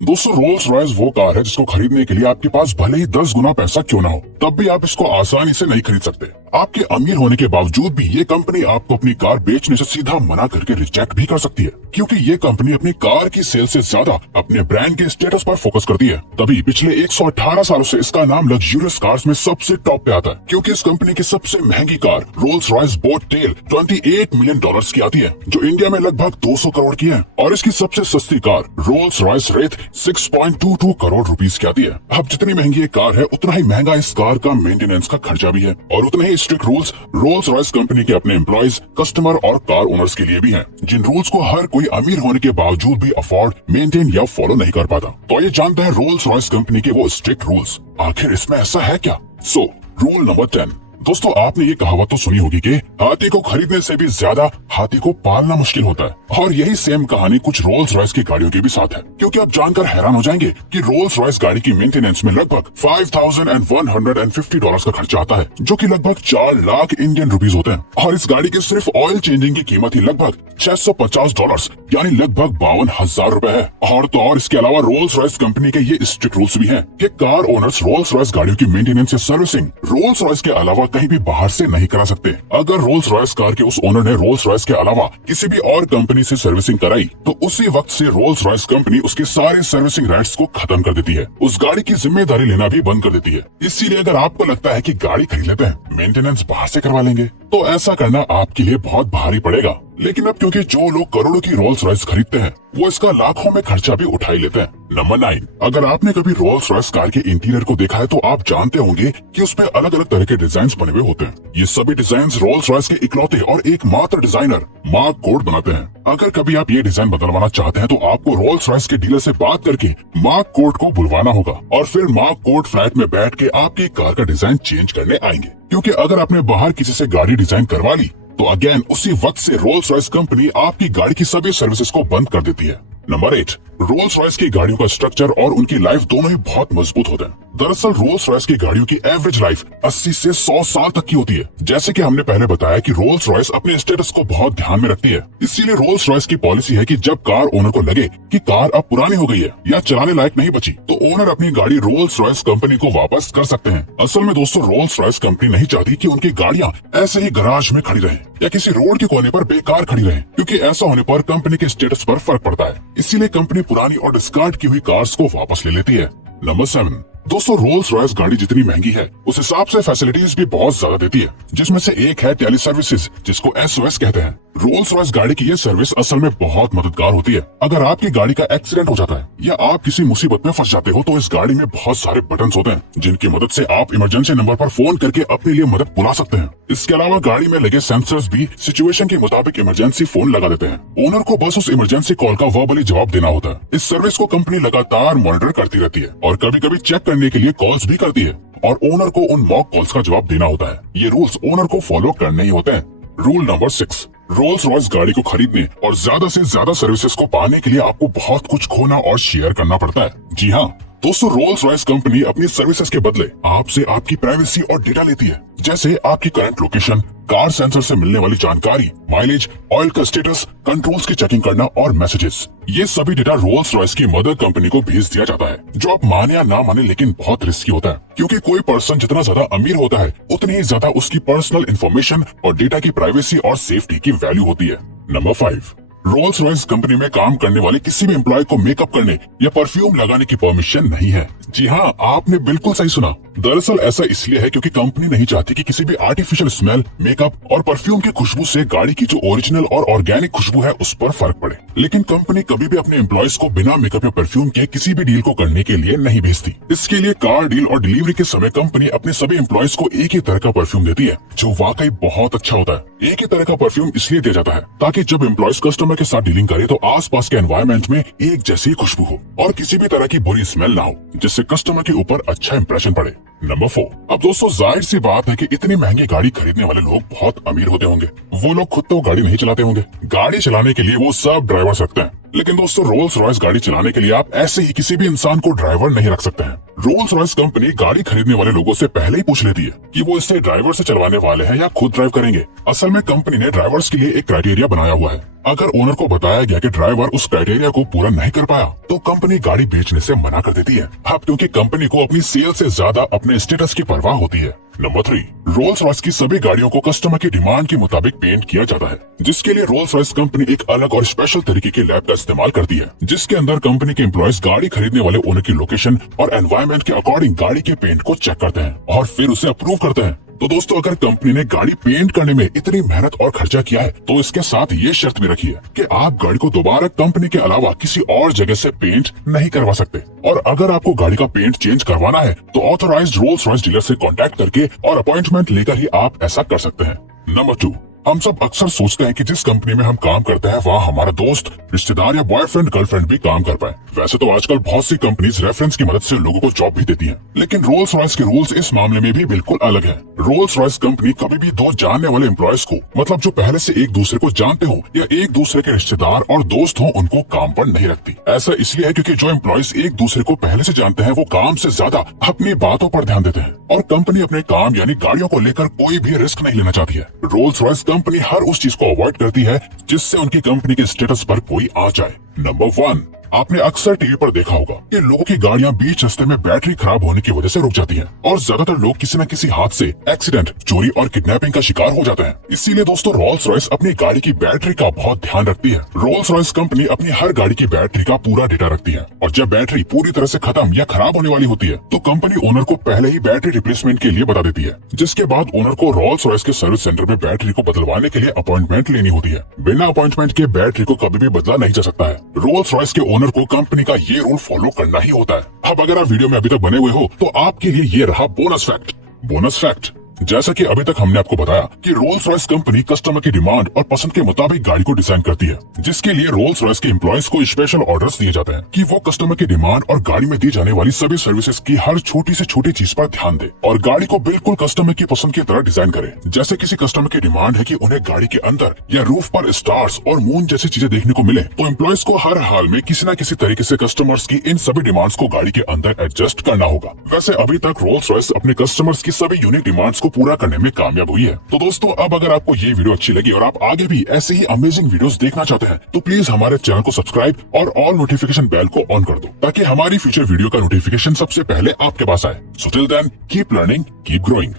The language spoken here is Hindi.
दोस्तों रोल्स रॉयस वो कार है जिसको खरीदने के लिए आपके पास भले ही 10 गुना पैसा क्यों ना हो, तब भी आप इसको आसानी से नहीं खरीद सकते। आपके अमीर होने के बावजूद भी ये कंपनी आपको अपनी कार बेचने से सीधा मना करके रिजेक्ट भी कर सकती है, क्योंकि ये कंपनी अपनी कार की सेल से ज्यादा अपने ब्रांड के स्टेटस पर फोकस करती है। तभी पिछले 118 सालों से इसका नाम लग्जरियस कार्स में सबसे टॉप पे आता है, क्योंकि इस कंपनी की सबसे महंगी car Rolls Royce boat tail 28 million dollars की आती है, जो इंडिया में लगभग 200 करोड़ की है। और इसकी सबसे सस्ती car Rolls Royce Wraith 6.22 crore rupees की आती है। अब जितनी महंगी ये कार है, उतना ही महंगा इस कार का मेंटेनेंस का खर्चा भी है, और उतने ही strict rules Rolls Royce company के अपने एम्प्लॉयज, कस्टमर और कार ओनर्स के लिए भी हैं, जिन रूल्स को हर कोई अमीर होने के बावजूद भी अफोर्ड, मेंटेन या फॉलो नहीं कर पाता। तो ये जानते हैं रोल्स रॉयस कंपनी के वो स्ट्रिक्ट रूल्स। आखिर इसमें ऐसा है क्या? Rule number 10। दोस्तों, आपने ये कहावत तो सुनी होगी कि हाथी को खरीदने से भी ज्यादा हाथी को पालना मुश्किल होता है, और यही सेम कहानी कुछ रोल्स रॉयस की गाड़ियों की भी साथ है, क्योंकि आप जानकर हैरान हो जाएंगे कि रोल्स रॉयस गाड़ी की मेंटेनेंस में लगभग $5,150 का खर्चा आता है, जो कि लगभग 4 लाख इंडियन रुपीस होते हैं। और इस गाड़ी के सिर्फ ऑयल चेंजिंग की कीमत ही लगभग $650 यानी लगभग 52,000 रुपए है। और तो और इसके अलावा रोल्स रॉयस कंपनी के ये स्ट्रिक्ट रूल्स भी हैं कि कार ओनर्स रोल्स रॉयस गाड़ियों की मेंटेनेंस या सर्विसिंग रोल्स रॉयस के अलावा कहीं भी बाहर से नहीं करा सकते। अगर रोल्स रॉयस कार के उस ओनर ने रोल्स रॉयस के अलावा किसी भी और कंपनी से सर्विसिंग कराई, तो उसी वक्त से रोल्स रॉयस कंपनी उसके सारे सर्विसिंग राइट्स को खत्म कर देती है, उस गाड़ी की जिम्मेदारी लेना भी बंद कर देती है। इसीलिए अगर आपको लगता है कि गाड़ी खरीद लेते हैं, मेंटेनेंस बाहर से करवा लेंगे, तो ऐसा करना आपके लिए बहुत भारी पड़ेगा। लेकिन अब क्योंकि जो लोग करोड़ों की रोल्स रॉयस खरीदते हैं, वो इसका लाखों में खर्चा भी उठा ही लेते हैं। नंबर 9। अगर आपने कभी रोल्स रॉयस कार के इंटीरियर को देखा है, तो आप जानते होंगे कि उसपे अलग अलग तरह के डिजाइन बने हुए होते हैं। ये सभी डिजाइन रोल्स रॉयस के इकलौते और एकमात्र डिजाइनर मार्क कोड बनाते हैं। अगर कभी आप ये डिजाइन बदलवाना चाहते हैं, तो आपको रोल्स रॉयस के डीलर से बात करके मार्क कोड को बुलवाना होगा, और फिर मार्क कोड फ्लैट में बैठ के आपकी कार का डिजाइन चेंज करने आएंगे। क्योंकि अगर आपने बाहर किसी से गाड़ी डिजाइन करवा ली, तो अगेन उसी वक्त से रोल्स रॉयस कंपनी आपकी गाड़ी की सभी सर्विसेज को बंद कर देती है। नंबर 8। रोल्स रॉयस की गाड़ियों का स्ट्रक्चर और उनकी लाइफ दोनों ही बहुत मजबूत होते हैं। दरअसल रोल्स रॉयस की गाड़ियों की एवरेज लाइफ 80 से 100 साल तक की होती है। जैसे कि हमने पहले बताया कि रोल्स रॉयस अपने स्टेटस को बहुत ध्यान में रखती है, इसीलिए रोल्स रॉयस की पॉलिसी है कि जब कार ओनर को लगे कि कार अब पुरानी हो गई है या चलाने लायक नहीं बची, तो ओनर अपनी गाड़ी रोल्स रॉयस कंपनी को वापस कर सकते हैं। असल में दोस्तों, रोल्स रॉयस कंपनी नहीं चाहती कि उनकी गाड़ियां ऐसे ही गराज में खड़ी रहें या किसी रोड के कोने पर बेकार खड़ी रहें, क्योंकि ऐसा होने पर कंपनी के स्टेटस पर फर्क पड़ता है। इसीलिए कंपनी पुरानी और डिस्कार्ड की हुई कार्स को वापस ले लेती है। नंबर 7। दोस्तों, रोल्स रॉयस गाड़ी जितनी महंगी है, उस हिसाब से फैसिलिटीज भी बहुत ज्यादा देती है, जिसमें से एक है टेली सर्विसेज, जिसको SOS कहते हैं। रोल्स रॉयस गाड़ी की ये सर्विस असल में बहुत मददगार होती है। अगर आपकी गाड़ी का एक्सीडेंट हो जाता है या आप किसी मुसीबत में फंस जाते हो, तो इस गाड़ी में बहुत सारे बटन्स होते हैं, जिनकी मदद से आप इमरजेंसी नंबर पर फोन करके अपने लिए मदद बुला सकते हैं। इसके अलावा गाड़ी में लगे सेंसर्स भी सिचुएशन के मुताबिक इमरजेंसी फोन लगा देते हैं। ओनर को बस उस इमरजेंसी कॉल का वर्बली जवाब देना होता है। इस सर्विस को कंपनी लगातार मॉनिटर करती रहती है और कभी कभी चेक करने के लिए कॉल्स भी करती है, और ओनर को उन मॉक कॉल्स का जवाब देना होता है। ये रूल्स ओनर को फॉलो करने ही होते हैं। Rule number 6। रोल्स रॉयस गाड़ी को खरीदने और ज्यादा से ज्यादा सर्विसेज को पाने के लिए आपको बहुत कुछ खोना और शेयर करना पड़ता है। जी हाँ दोस्तों, रोल्स रॉयस कंपनी अपनी सर्विसेज के बदले आपसे आपकी प्राइवेसी और डेटा लेती है, जैसे आपकी करंट लोकेशन, कार सेंसर से मिलने वाली जानकारी, माइलेज, ऑयल का स्टेटस, कंट्रोल्स की चेकिंग करना और मैसेजेस। ये सभी डेटा रोल्स रॉयस की मदर कंपनी को भेज दिया जाता है, जो आप माने या ना माने लेकिन बहुत रिस्की होता है, क्योंकि कोई पर्सन जितना ज्यादा अमीर होता है, उतनी ही ज्यादा उसकी पर्सनल इन्फॉर्मेशन और डेटा की प्राइवेसी और सेफ्टी की वैल्यू होती है। नंबर 5। रोल्स रॉयस कंपनी में काम करने वाले किसी भी एम्प्लॉय को मेकअप करने या परफ्यूम लगाने की परमिशन नहीं है। जी हाँ, आपने बिल्कुल सही सुना। दरअसल ऐसा इसलिए है क्योंकि कंपनी नहीं चाहती कि किसी भी आर्टिफिशियल स्मेल, मेकअप और परफ्यूम की खुशबू से गाड़ी की जो ओरिजिनल और ऑर्गेनिक खुशबू है उस पर फर्क पड़े। लेकिन कंपनी कभी भी अपने एम्प्लॉयज को बिना मेकअप या परफ्यूम के किसी भी डील को करने के लिए नहीं भेजती। इसके लिए कार डील और डिलीवरी के समय कंपनी अपने सभी एम्प्लॉयज को एक ही तरह का परफ्यूम देती है, जो वाकई बहुत अच्छा होता है। एक ही तरह का परफ्यूम इसलिए दिया जाता है ताकि जब एम्प्लॉयज कस्टमर के साथ डीलिंग करे, तो आसपास के एनवायरनमेंट में एक जैसी खुशबू हो और किसी भी तरह की बुरी स्मेल ना हो, जिससे कस्टमर के ऊपर अच्छा इंप्रेशन पड़े। नंबर 4। अब दोस्तों, जाहिर सी बात है कि इतनी महंगी गाड़ी खरीदने वाले लोग बहुत अमीर होते होंगे। वो लोग खुद तो गाड़ी नहीं चलाते होंगे, गाड़ी चलाने के लिए वो सब ड्राइवर रखते हैं। लेकिन दोस्तों, रोल्स रॉयस गाड़ी चलाने के लिए आप ऐसे ही किसी भी इंसान को ड्राइवर नहीं रख सकते हैं। रोल्स रॉयस कंपनी गाड़ी खरीदने वाले लोगों से पहले ही पूछ लेती है कि वो इसे ड्राइवर से चलवाने वाले हैं या खुद ड्राइव करेंगे। असल में कंपनी ने ड्राइवर्स के लिए एक क्राइटेरिया बनाया हुआ है। अगर ओनर को बताया गया कि ड्राइवर उस क्राइटेरिया को पूरा नहीं कर पाया तो कंपनी गाड़ी बेचने से मना कर देती है। अब क्योंकि कंपनी को अपनी सेल से ज्यादा अपने स्टेटस की परवाह होती है। नंबर 3, रोल्स रॉयस की सभी गाड़ियों को कस्टमर की डिमांड के मुताबिक पेंट किया जाता है, जिसके लिए रोल्स रॉयस कंपनी एक अलग और स्पेशल तरीके के लैब का इस्तेमाल करती है, जिसके अंदर कंपनी के एम्प्लॉयज गाड़ी खरीदने वाले ओनर की लोकेशन और एनवायरमेंट के अकॉर्डिंग गाड़ी के पेंट को चेक करते हैं और फिर उसे अप्रूव करते हैं। तो दोस्तों, अगर कंपनी ने गाड़ी पेंट करने में इतनी मेहनत और खर्चा किया है तो इसके साथ ये शर्त भी रखी है कि आप गाड़ी को दोबारा कंपनी के अलावा किसी और जगह से पेंट नहीं करवा सकते। और अगर आपको गाड़ी का पेंट चेंज करवाना है तो ऑथोराइज्ड रोल्स रॉयस डीलर से कांटेक्ट करके और अपॉइंटमेंट लेकर ही आप ऐसा कर सकते हैं। नंबर 2, हम सब अक्सर सोचते हैं कि जिस कंपनी में हम काम करते हैं वहाँ हमारा दोस्त, रिश्तेदार या बॉयफ्रेंड गर्लफ्रेंड भी काम कर पाए। वैसे तो आजकल बहुत सी कंपनीज रेफरेंस की मदद से लोगों को जॉब भी देती हैं, लेकिन रोल्स रॉयस के रूल्स इस मामले में भी बिल्कुल अलग है। रोल्स रॉयस कंपनी कभी भी दो जानने वाले एम्प्लॉयज को, मतलब जो पहले से एक दूसरे को जानते हो या एक दूसरे के रिश्तेदार और दोस्त हो, उनको काम पर नहीं रखती। ऐसा इसलिए है क्योंकि जो एम्प्लॉयज एक दूसरे को पहले से जानते हैं वो काम से ज्यादा अपनी बातों पर ध्यान देते हैं और कंपनी अपने काम यानी गाड़ियों को लेकर कोई भी रिस्क नहीं लेना चाहती है। रोल्स रॉयस कंपनी हर उस चीज को अवॉइड करती है जिससे उनकी कंपनी के स्टेटस पर कोई आ जाए। नंबर 1, आपने अक्सर टीवी पर देखा होगा कि लोगों की गाड़ियां बीच रास्ते में बैटरी खराब होने की वजह से रुक जाती हैं और ज्यादातर लोग किसी न किसी हादसे, एक्सीडेंट, चोरी और किडनैपिंग का शिकार हो जाते हैं। इसीलिए दोस्तों, रोल्स रॉयस अपनी गाड़ी की बैटरी का बहुत ध्यान रखती है। रोल्स रॉयस कंपनी अपनी हर गाड़ी की बैटरी का पूरा डेटा रखती है और जब बैटरी पूरी तरह से खत्म या खराब होने वाली होती है तो कंपनी ओनर को पहले ही बैटरी रिप्लेसमेंट के लिए बता देती है, जिसके बाद ओनर को रोल्स रॉयस के सर्विस सेंटर में बैटरी को बदलवाने के लिए अपॉइंटमेंट लेनी होती है। बिना अपॉइंटमेंट के बैटरी को कभी भी बदला नहीं जा सकता है। रोल्स रॉयस के ओनर को कंपनी का ये रूल फॉलो करना ही होता है। अब अगर आप वीडियो में अभी तक बने हुए हो तो आपके लिए ये रहा बोनस फैक्ट। बोनस फैक्ट, जैसा कि अभी तक हमने आपको बताया कि रोल्स रॉयस कंपनी कस्टमर की डिमांड और पसंद के मुताबिक गाड़ी को डिजाइन करती है, जिसके लिए रोल्स रॉयस के एम्प्लॉयज को स्पेशल ऑर्डर्स दिए जाते हैं कि वो कस्टमर की डिमांड और गाड़ी में दी जाने वाली सभी सर्विसेज की हर छोटी से छोटी चीज पर ध्यान दे और गाड़ी को बिल्कुल कस्टमर की पसंद की तरह डिजाइन करे। जैसे किसी कस्टमर की डिमांड है कि उन्हें गाड़ी के अंदर या रूफ पर स्टार्स और मून जैसी चीजें देखने को मिले, तो एम्प्लॉयज को हर हाल में किसी न किसी तरीके से कस्टमर्स की इन सभी डिमांड्स को गाड़ी के अंदर एडजस्ट करना होगा। वैसे अभी तक रोल्स रॉयस अपने कस्टमर्स की सभी यूनिक डिमांड्स को पूरा करने में कामयाब हुई है। तो दोस्तों, अब अगर आपको ये वीडियो अच्छी लगी और आप आगे भी ऐसे ही अमेजिंग वीडियोस देखना चाहते हैं तो प्लीज हमारे चैनल को सब्सक्राइब और ऑल नोटिफिकेशन बेल को ऑन कर दो ताकि हमारी फ्यूचर वीडियो का नोटिफिकेशन सबसे पहले आपके पास आए। So till then, keep learning, keep growing.